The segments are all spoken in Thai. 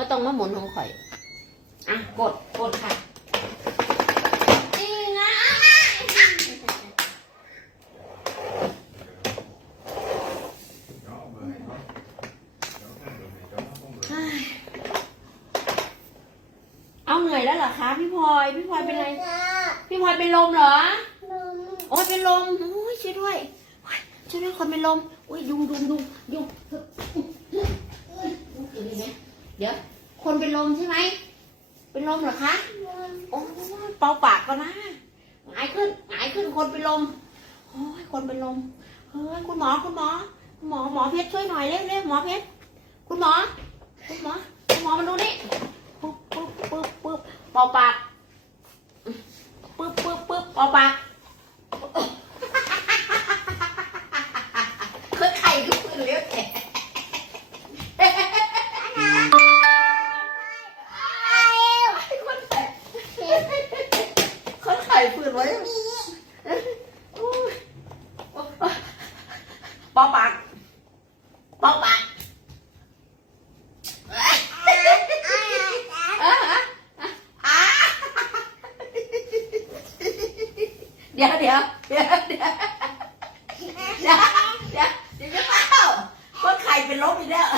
ไม่ต้องมาหมุนของข่อย อะ กด กดค่ะจริงอะเอาเหนื่อยแล้วเหรอคะพี่พลอย พี่พลอยเป็นไร พี่พลอยเป็นลมเหรอ โอ้ยเป็นลมโอ้ยช่วยด้วยโอ๊ยช่วยด้วยคนเป็นลม โอ้ยยุงยุงยุงยุงเฮ้ยเดี๋ยวนี้เดี๋ยว คนเป็นลมใช่ไหม เป็นลมเหรอคะ โอ้ยเป่าปากก่อนนะหงายขึ้นหงายขึ้นคนเป็นลม โอ้ยคนเป็นลม เฮ้ยคุณหมอคุณหมอหมอหมอเพชรช่วยหน่อยเร็วเร็วหมอเพชร คุณหมอ คุณหมอ คุณหมอมาดูนี่ปึ๊บปึ๊บปึ๊บปึ๊บเป่าปากปึ๊บปึ๊บปึ๊บเป่าปาก เคยไข่ก็ปืนเลี้ยวแกคนไข่ปืนไว้ปอปากปอปากเดี๋ยวเดี๋ยวเดี๋ยวเดี๋ยว เดี๋ยวเดี๋ยวเดี๋ยวจะเป้าคนไข่เป็น ลมอีกแล้ว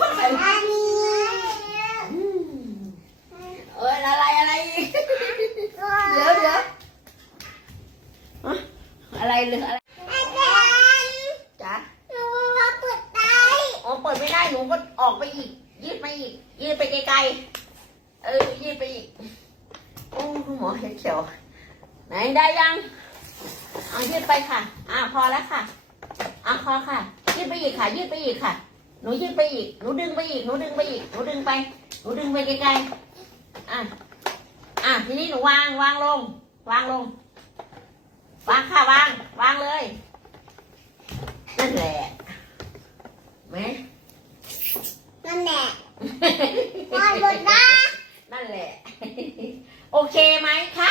คนไข่อืมเอ้ยอะไรอะไรอีกเดี๋ยวเดี๋ยวฮะอะไรเลยอะไรจ๊ะอ๋อเปิดไม่ได้หนูก็ออกไปอีก ยืดไปอีก ยืดไปไกลๆเออยืดไปอีกโอ้คุณหมอเห็ดเขียวไหนได้ยัง เอายืดไปค่ะ อ่าพอแล้วค่ะอะพอค่ะ ยืดไปอีกค่ะ ยืดไปอีกค่ะ หนูยืดไปอีก หนูดึงไปอีก หนูดึงไปอีก หนูดึงไป หนูดึงไปไกลๆ อะ อะทีนี้หนูวาง วางลง วางลง วางค่ะ วาง วางเลย นั่นแหละไหม นั่นแหละ โอเคไหมคะ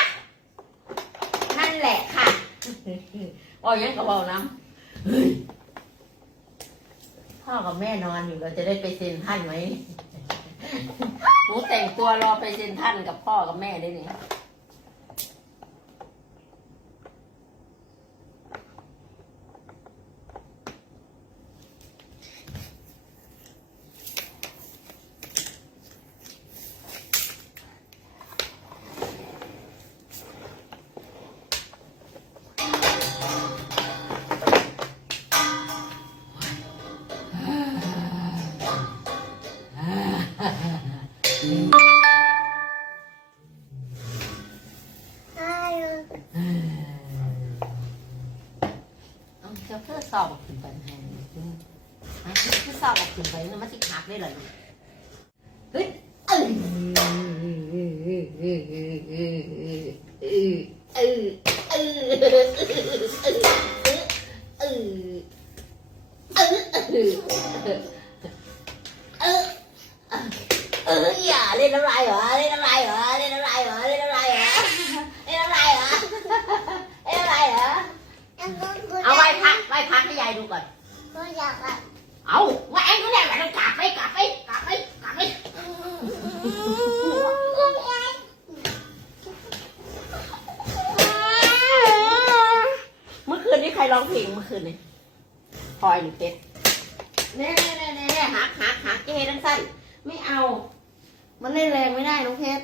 นั่นแหละค่ะ อ๋อยังกระเบาน้ำเฮ้ยพ่อกับแม่นอนอยู่เราจะได้ไปเซ็นท่านไหมหนูแต่งตัวรอไปเซ็นท่านกับพ่อกับแม่ได้เนี่ย อเออเออออย่าเล่นน้ำลายเหรอเล่นน้ำลายเหรอเล่นน้ำลายเหรอเล่นน้ำลายเหรอเล่นน้ำลายเหรอเล่นน้ำลายเหรอเอาไว้พระไว้พระให้ยายดูก่อน เอาไว้ไอ้ก็ได้ไหว้ต้องกราบไปกราบไปกราบไปกราบไปเมื่อคืนนี้ใค ร้องเพลงเมื่อคืนเลยพลอยหรือเป็ดเน่เน่เน่เน่หักหักหักเจ๊ดังสั้นไม่เอา มันเล่นแรงไม่ได้น้องเพชร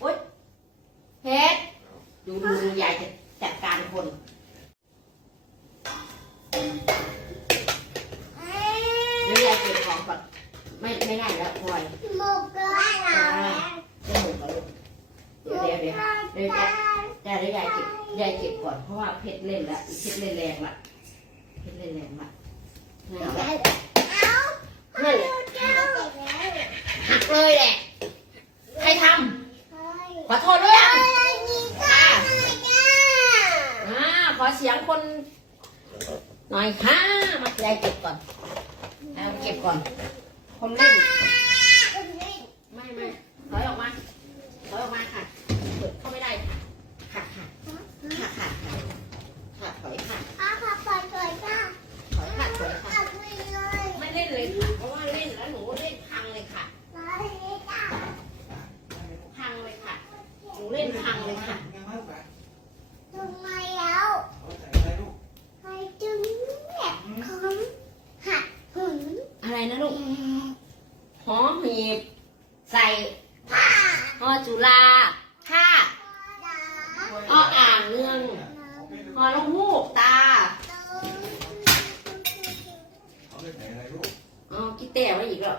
โอ๊ยเพชรดูดูดูยายจะจัดการคนเดี๋ยวยายเก็บของก่อนไม่ไม่ได้แล้วพลอยจะหมดแล้วลูกเดี๋ยวเดี๋ยวเดี๋ยวเดี๋ยวจะจะเดี๋ยวยายเก็บยายเก็บก่อนเพราะว่าเพชรเล่นละเพชรเล่นแรงละเพชรเล่นแรงละไม่เอาละนั่นแหละหักเลยแหละใครทำขอโทษด้วยอะอ่าขอเสียงคนหน่อยค่ะมายายเก็บก่อนเอาเก็บก่อน คนเล่น ไม่ไม่ถอยออกมาถอยออกมาค่ะเปิดเข้าไม่ได้ค่ะ ค่ะค่ะค่ะค่ะ แล้วหนูเล่นพังเลยค่ะ พังเลยค่ะ หนูเล่นพังเลยค่ะ ทำไมแล้วใครจึงแบบของหัดหุน อะไรนะลูก หอหีบ ใส่ผ้าหอจุฬาท่าดาหออ่างเนืองหอลูกฮูกตาอ๋อกิ๊แต่ไว้อีกแล้ว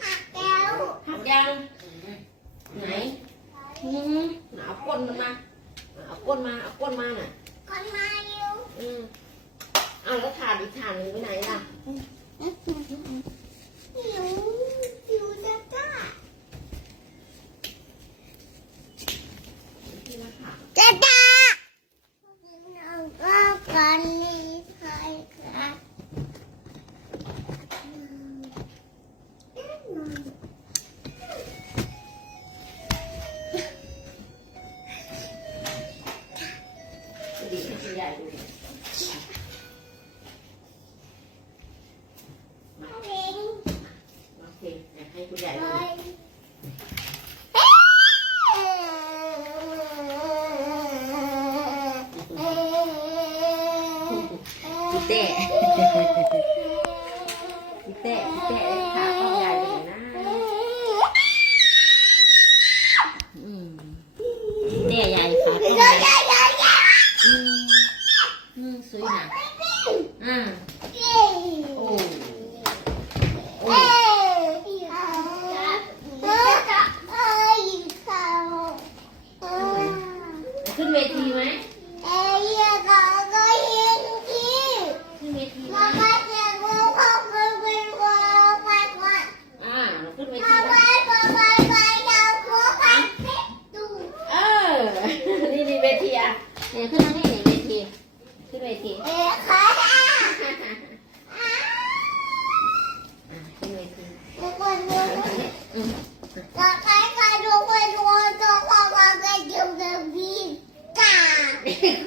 หักแล้วหักยังไหนอืมเอาก้นมันมาเอาก้นมาเอาก้นมาน่ะคนมาอยู่อืมเอาแล้วถาดอีกถาดหนึงไปไหนล่ะ พี่เต้พี่เต้พี่เต้ขามคุณยายดูหน่อยนะอืมพี่เต้ใหญ่ขาต้องใหญ่อืมอืมสวยนะอ่าโอ้โอ้ขึ้นเวทีไหมขึ้นเวทีไหมอ่าเราขึ้นเวทีไหมเออ นี่นี่เวทีอะเนี่ยขึ้นมานี่นี่เวทีขึ้นเวทีอะขึ้นเวทีอืม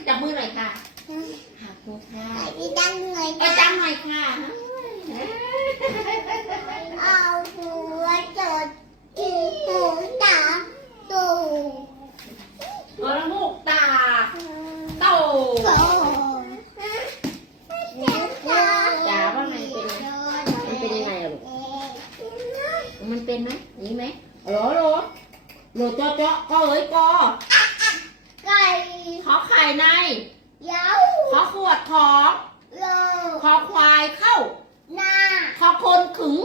จับมือหน่อยค่ะหักมือค่ะ ไปที่ดังเลย ไป นะ จังหน่อยค่ะ เอาหัวจดที่หูตาตู หัวละมูกตาโต โต จ๋าว่าไงเป็นไงมันเป็นยังไงอะลูกมันเป็ นไหมนี่ไหมโหลโหลโหลเจาะเจาะก็เอ้ยกอไก่ขอไข่ในยาวขอขวดของโลขอควายเข้าหน้าขอคนขึง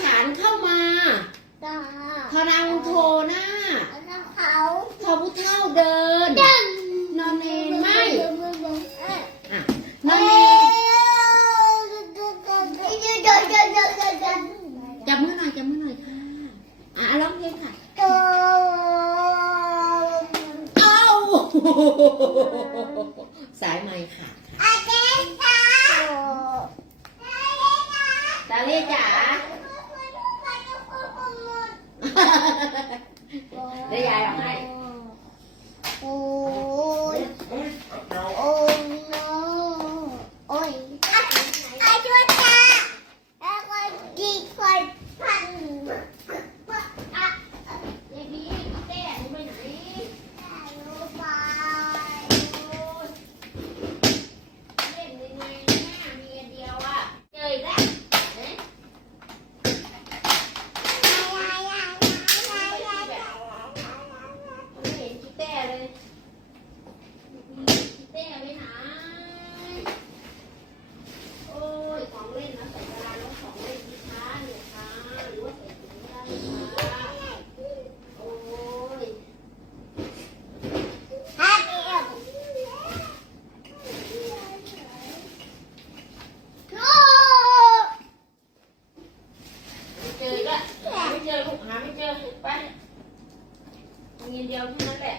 ฐานเข้ามาตาทอนังโทหน้าแล้วเขาทอผู้เท่าเดินดังนอนเนนไม่เอ๊ะอะนเออนเนน๊ะจับมือหน่อยจับมือหน่อยค่ะ อะร้องเพลงค่ะโอ้เอ้าสายไม้ค่ะอาเจนตาตาเล่จ๋า เดี๋ยวยายเอาให้ โอ้ยโอ้ยโอ้ยอาช่วยตาแล้วก็ดีคนพันอะ เดี๋ยวนี้แม่หนูไปไหน รู้ไป เล่นยังไงหน้ามีอันเดียวอะ เจออีกแล้วเอ๊ะ มีอันเดียวเท่านั้นแหละ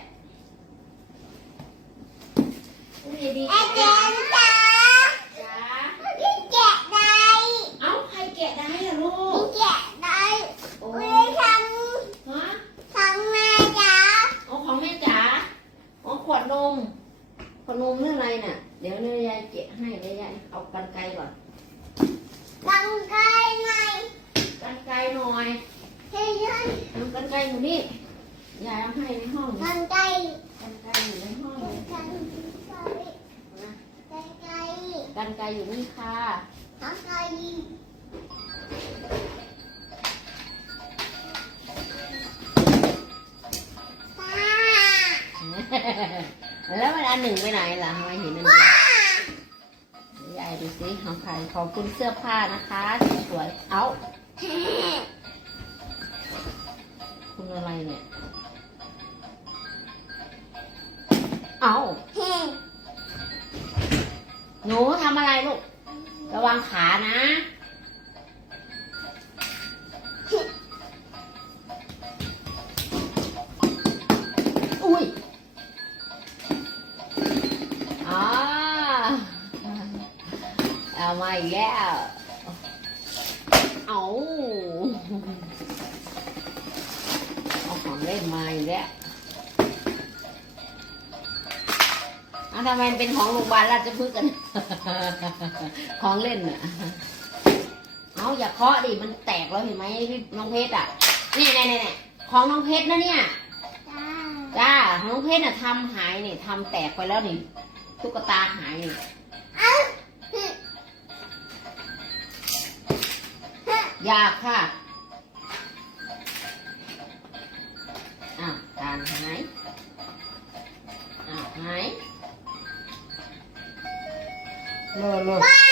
อุ้ยดีไอ้เจ๊จ๋าจ้าพี่แกะได้เอ้าใครแกะได้ล่ะลูพี่กแกะได้โอ้ไม่ทฮะำทำแม่จ๋าเอาของแม่จ๋าอ๋อขวดนม ขวดนมเรื่องอะไรน่ะ เดี๋ยวเนี่ยยายเกะให้เดี๋ยวยายเอากันไกลก่อนบังไกลไงกันไกลหน่อย เฮ้ยยันเอากันไกลอยู่นี่ ยายเอาให้ในห้องบันี่งไกลกันไกลอยู่ในห้องบัเลงยไกลนะบังไกลกันไกลอยู่นี่ค่ะบังไกลป้าแล้วมันอันหนึ่งไปไหนล่ะทำไมเห็นอันเดียวเดี๋ยวยายดูสิของใครขอบคุณเสื้อผ้านะคะสวยๆเอ้า คุณอะไรเนี่ย เอ้าเฮ้ยหนูทำอะไรลูก ระวังขานะ อาทำไมมันเป็นของโรงพยาบาลราชพฤกษ์กัน ของเล่นน่ะ เอาอย่าเคาะดิ มันแตกแล้วเห็นไหมพี่น้องเพชรอะนี่นี่นี่นี่ของน้องเพชรนะเนี่ย จ้าจ้าของน้องเพชรน่ะทำหายนี่ทำแตกไปแล้วนี่ตุ๊กตาหายนี่เอ้าเฮ้ยเฮ้ยอยากค่ะ อ้า